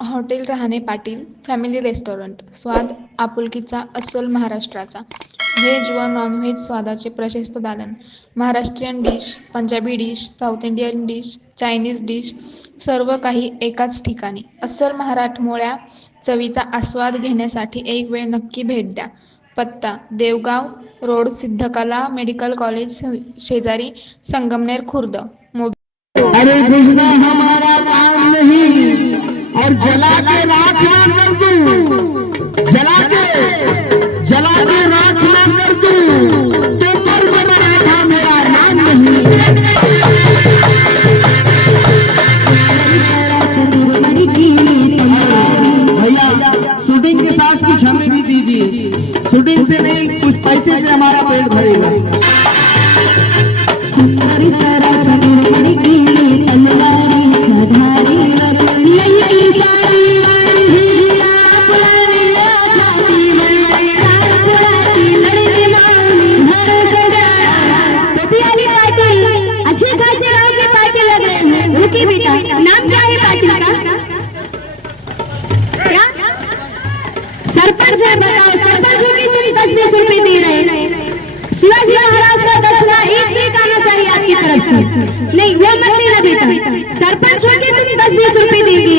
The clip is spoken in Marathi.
Hotel Rahane Patil family restaurant स्वाद आपुलकीचा अस्सल महाराष्ट्राचा व्हेज व नॉनव्हेज स्वादाचे प्रशस्त दालन Maharashtrian dish Punjabi dish south Indian dish Chinese dish सर्व काही एकाच ठिकाणी अस्सल मराठमोळ्या चवीचा आस्वाद घेण्यासाठी एक वेळ नक्की भेट द्या. पत्ता Devgaon road Siddhakala medical college शेजारी संगमनेर खुर्द. अरे बुझना हमारा काम नहीं और जला के राख ना कर दूं, जला के राख ना कर दूं तो मर्द मराठा मेरा नाम नहीं। भैया शूटिंग के साथ कुछ हमें भी दीजिए, शूटिंग से नहीं कुछ पैसे से हमारा पेट भरेगा। सुंदर सारा चंद्रमणि की तलवारी छाधारी यही सारी हीरा पुरानिया छाती में रात पुरानी लड़की मांगी घर सजा। टोपियाली पाटिल अच्छे खासे नाम के पाटिल लग रहे हैं। रुकी बेटा, नाम क्या है पाटिल का? क्या सरपंच है? बताओ सरपंच हो कि तुम 10-20 रुपए दे रहे हैं? शिवाजी महाराज का दक्षिणा एक आना चाहिए आपकी तरफ से। नहीं वो मत लेना बेटा, सरपंच हो के तुम 10-20 रुपए देंगे।